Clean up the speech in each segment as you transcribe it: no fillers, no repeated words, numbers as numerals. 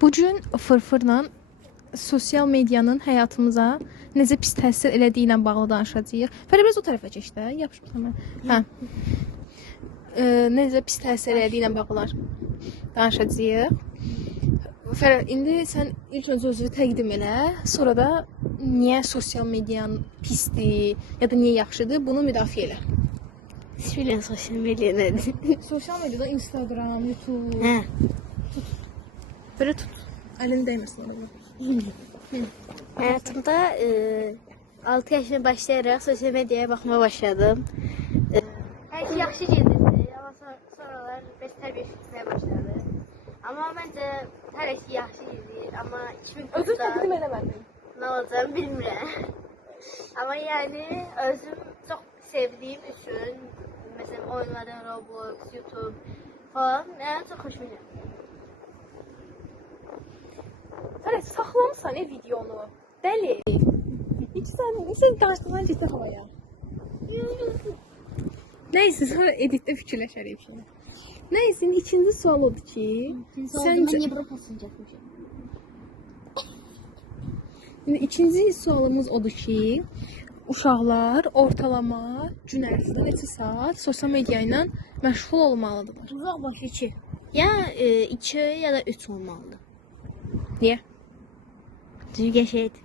Bu gün fırfırla sosial medianın həyatımıza necə pis təsir elədiyi ilə bağlı danışacağıq. Fərə biraz o tərəfə keç də, yapışmısan mən. Hə. Necə pis təsir elədiyi ilə bağlı danışacağıq. Fərə, indi sən ilk öncə özünü təqdim elə, sonra da niyə sosial medianın pisdir ya da niyə yaxşıdır, bunu müdafiə elə. Bilən sosial media nədir? Sosial mediada Instagram, YouTube. Hə. Belə tut. Əlini dəyməsin ona. Həyatımda 6 yaşına başlayaraq sosial mediaya baxmağa başladım. Hər şey yaxşı gedirdi, amma sonralar bəs tərbiyəsizliyə başladı. Amma məncə hər şey yaxşı gedir, amma 2009-da Özün təqdim eləmədin. nə olacağını bilmirəm. Amma yəni özüm çox sevdiyim üçün, məsələn oyunları, Roblox, YouTube falan mənə çox xoşuma gəlir. Fərə, saxlamısan videonu. Dəli. İki saniyə, sən danışdığın ciddi havaya. Neyse, sonra editdə fikirləşərik. Neyse, ikinci sual odur ki, Səncə niyə bura pasın çəkmişəm? İkinci sualımız odur ki, uşaqlar ortalama gün ərzində neçə saat sosial media ilə məşğul olmalıdırlar? Uzaq başı 2. Ya 2 ya da 3 olmalıdır. Niyə? Düzgün şeydir.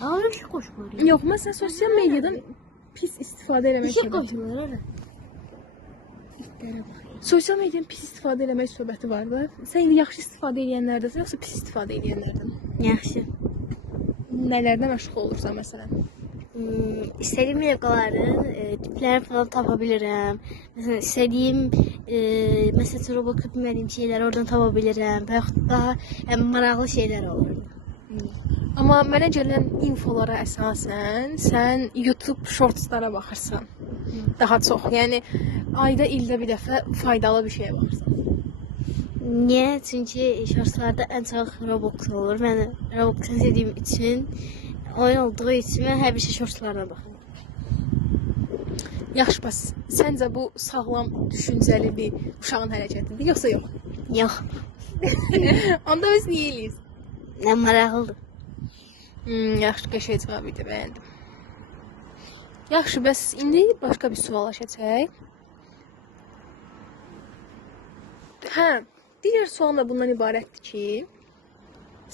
Ama bir şey koşmuyor. Yox, məsələn, sosial mediadan pis istifadə eləmək Bir şey söhbəti. koşmuyor öyle. Sosial mediadan pis istifadə eləmək söhbəti var da. Sən indi yaxşı istifadə edənlərdənsən, yoxsa pis istifadə edənlərdən? Yaxşı. Nələrdə məşğul olursan məsələn? İstədiyim yakaların tiplerini falan tapabilirim. Mesela istediğim mesela Roblox'ta bilmediğim şeyler oradan tapabilirim. Veyahut daha maraqlı şeyler olur. Amma mənə gələn infolara əsasən sən YouTube shortslara baxırsan. Daha çox. Yəni ayda ildə bir dəfə faydalı bir şeyə baxırsan. Niye? Çünkü shortslarda en çok Roblox olur. Ben Roblox'u sevdiğim için, oyun olduğu için ben her bir şey shortslarına bakıyorum. Yaxşı, bəs səncə bu sağlam düşüncəli bir uşağın hərəkətidir, yoxsa yox? Yok. Onda biz niyə eləyirsən? Ne maraqlıdır. Yaxşı, qəşəng cavab idi, bəyəndim. Yaxşı, bəs indi başqa bir suala keçək. Hə, digər sual da bundan ibarətdir ki,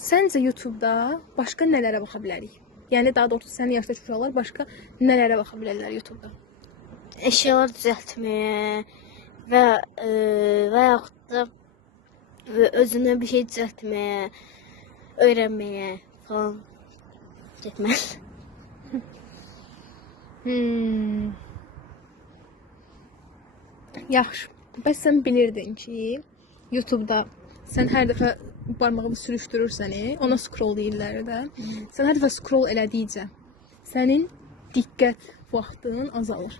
səncə YouTube-da başqa nələrə baxa bilərik? Yəni daha doğrusu sənin yaşdakı uşaqlar başqa nələrə baxa bilərlər YouTube-da? Eşyalar düzeltmeye veyahut da özüne bir şey düzeltmeye, öğrenmeye falan gitmez. Yaxşı. Bəs sən bilirdin ki, YouTube-da sən hər dəfə barmağını sürüşdürürsən, ona scroll deyirlər də. Sən hər dəfə scroll elədikcə sənin diqqət vaxtın azalır.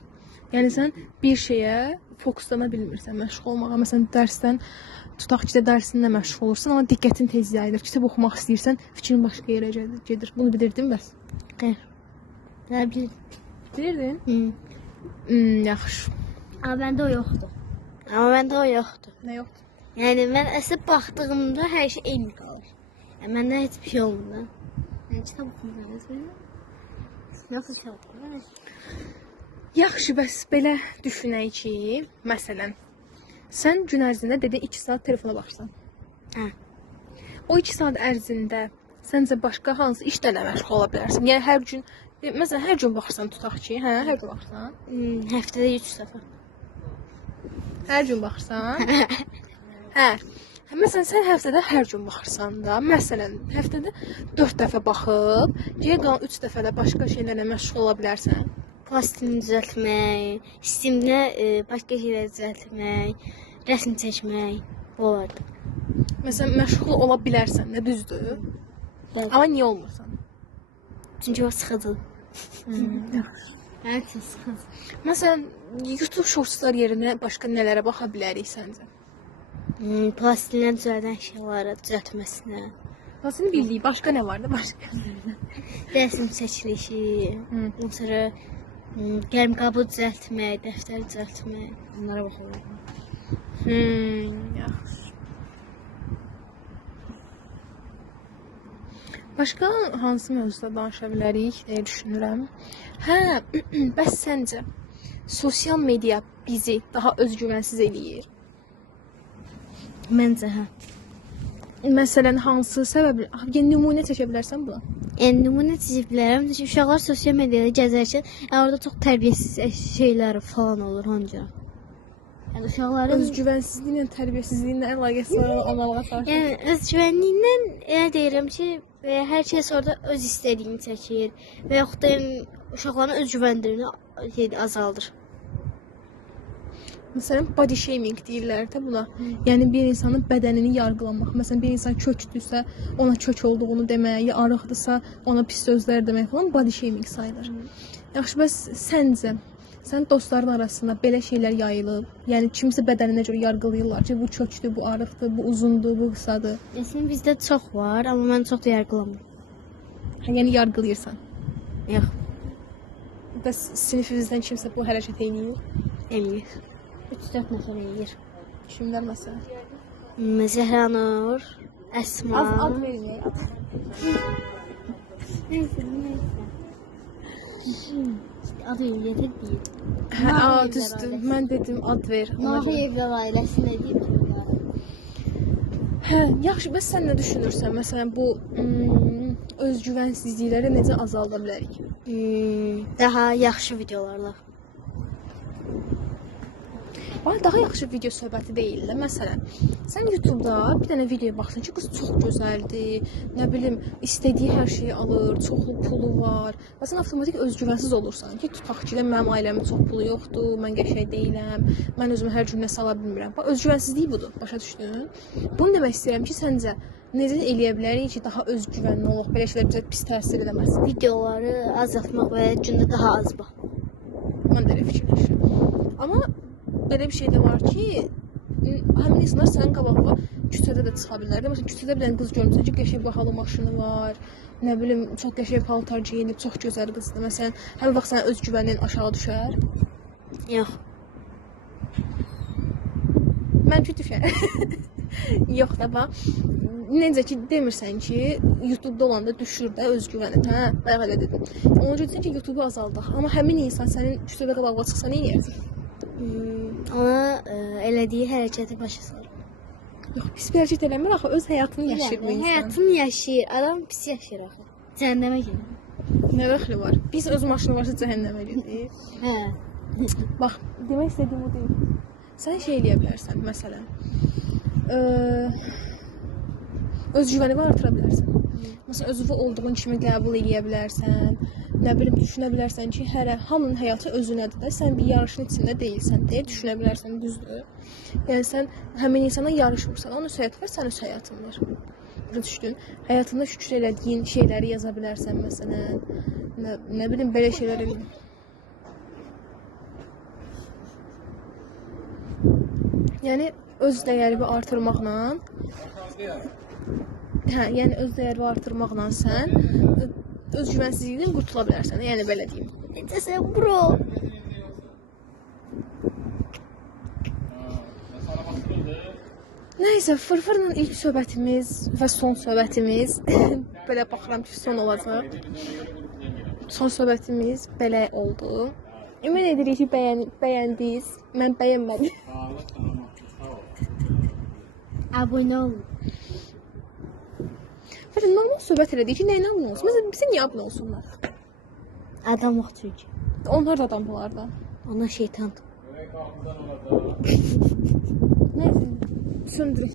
Yəni sən bir şeyə fokuslana bilmirsən, məşğul olmağa. Məsələn, dərsdən tutaq ki, dərsinlə məşğul olursan, amma diqqətin tez yayılır. Kitab oxumaq istəyirsən, fikrin başqa yerə gedir. Bunu bilirdin bəs? Hayır. Ne bileyim. Bilirdin? Yaxşı. Ama bende o yoktu. Ama bende o yoktu. Nə yoxdur? Yani ben esip baktığımda her şey eyni kalır. Yani bende hiçbir şey olmadı. Yani kitap okumuşum. Nasıl şey oldu? Yaxşı, bəs belə düşünək ki, məsələn, sən gün ərzində dedin 2 saat telefona baxırsan. Hə. O 2 saat ərzində səncə başqa hansı işlərlə məşğul ola bilərsən? Yəni hər gün, məsələn, hər gün baxırsan tutaq ki, hə, hər gün baxırsan. Həftədə 3 dəfə. Hər gün baxırsan. Hə. Məsələn, sən həftədə hər gün baxırsan da, məsələn, həftədə 4 dəfə baxıb, geri qalan 3 dəfə də başqa şeylərlə məşğul ola bilərsən. Plastilini düzeltmək, Steam'də başqa şeylər düzeltmək, rəsm çəkmək, bu olardı. Məsələn, məşğul ola bilərsən, nə düzdür? Bəli. Amma niyə olmursan? Çünki o sıxıcı. Hər şey sıxıcı. Məsələn, YouTube shortslar yerinə başqa nələrə baxa bilərik səncə? Plastilinə düzəldən əşyaları düzəltməsinə, Nasıl bildiyi başqa nə var da başqa? rəsm çəkilişi, ondan sonra qəlmqabı düzəltmək, dəftər düzəltmək, onlara baxıyorum. Yaxşı. Başqa hansı mövzuda danışa bilərik deyə düşünürəm. Hə, bəs səncə sosial media bizi daha özgüvənsiz eləyir? Məncə hə. Məsələn, hansı səbəb? Yəni nümunə çəkə bilərsən buna? Yəni nümunə çəkə bilərəm. Uşaqlar sosial mediada gəzərkən orada çox tərbiyəsiz şeylər falan olur onca. Yəni uşaqların Özgüvənsizliklə tərbiyəsizliyin əlaqəsi var analığa qarşı. yəni özgüvənliyindən elə deyirəm ki, hər kəs orada öz istədiyini çəkir və yaxud da uşaqların özgüvənliyini azaldır. Məsələn, body shaming deyirlər də buna. Yəni bir insanın bədənini yargılamaq. Məsələn, bir insan kökdürsə, ona kök olduğunu demək, ya arıqdırsa, ona pis sözlər demək falan body shaming sayılır. Yaxşı, bəs səncə sən dostların arasında belə şeylər yayılıb? Yəni kimsə bədəninə görə yargılayırlar ki, bu kökdür, bu arıqdır, bu uzundur, bu qısadır. Əslində bizdə çox var, amma mən çox da yargılamıram. Hə, yəni yargılayırsan. Yox, Bəs sinifimizdən kimsə bu hərəkət eləyir? eləyir. 3-4 nəfər eləyir. Kimlər məsələn? Zəhranur, Əsma. Ad verin, ad. Neyse. Adı yeter değil. Hə, düzdür. Mən dedim ad ver. Mahiyevlər ailəsində deyib ki, bunları. Hə, yaxşı, bəs sən nə düşünürsən? Məsələn, bu özgüvənsizlikləri necə azalda bilərik? Daha yaxşı videolarla. Daha yaxşı video söhbəti deyil də. Məsələn, sən YouTube-da bir dənə videoya baxsan ki, qız çox gözəldir, nə bilim, istədiyi hər şeyi alır, çoxlu pulu var. Və sən avtomatik özgüvənsiz olursan ki, tutaq ki, mənim ailəmin çox pulu yoxdur, mən qəşəng deyiləm, mən özümü hər gün nəsə ala bilmirəm. Bax, özgüvənsizlik budur, başa düşdün? Bunu demək istəyirəm ki, səncə necə eləyə bilərik ki, daha özgüvənli olaq, belə şeylər bizə pis təsir eləməsin? Videoları azaltmaq və gündə daha az baxmaq. Mən də elə fikirləşirəm. Amma belə bir şey də var ki, həmin insanlar sənin qabağına küçədə də çıxa bilər. Məsələn, küçədə bir dənə qız görmüsən ki, qəşəng bahalı maşını var, nə bilim, çox qəşəng paltar geyinib, çox gözəl qızdır. Məsələn, həmin vaxt sənin özgüvənin aşağı düşər. Yox. Mənfi düşər. Yox da bax, necə ki demirsən ki, YouTube-da olanda düşür də özgüvənin, hə? Bayaq elə dedim. Ona görə deyirsən ki, YouTube-u azaldaq. Amma həmin insan sənin küçədə qabağına çıxsa nə edərsən? Ona elədiyi hərəkəti başa salır. Yox, pis bir hərəkət eləmir axı, öz həyatını yaşayır bu insan. Həyatını yaşayır, adam pis yaşayır axı. Cəhənnəmə gedir. Nə dəxli var? Biz öz maşını varsa cəhənnəmə gedir. Hə. Bax, demək istədiyim o deyil. Sən şey eləyə bilərsən, məsələn. Özgüvənini artıra bilərsən. Məsələn, özünü olduğun kimi qəbul edə bilərsən. Nə bilim, düşünə bilərsən ki, hamının həyatı özünədir də, sən bir yarışın içində deyilsən deyə düşünə bilərsən, düzdür. Yəni sən həmin insana yarışmırsan, onun öz həyatı var, sənin öz həyatın var. Başa düşdün? Həyatında şükür elədiyin şeyləri yaza bilərsən, məsələn. Nə bilim, belə şeylər elə. Yəni öz dəyərini artırmaqla yəni öz dəyərini artırmaqla sən özgüvənsizlikdən qurtula bilərsən. Yəni belə deyim. Necəsən bro? Nəysə, fırfırla ilk söhbətimiz və son söhbətimiz belə baxıram ki, son olacaq. Son söhbətimiz belə oldu. Ümid edirik ki, bəyəndiniz. Mən bəyənmədim. Abunə olun. Fərə, normal söhbət elədik ki, nəyinə abunə olsun? Məsələn, bizə niyə abunə olsunlar? Adam yox çünki. Onlar da adam bunlar da. Ona şeytan. Nəysə, söndürün.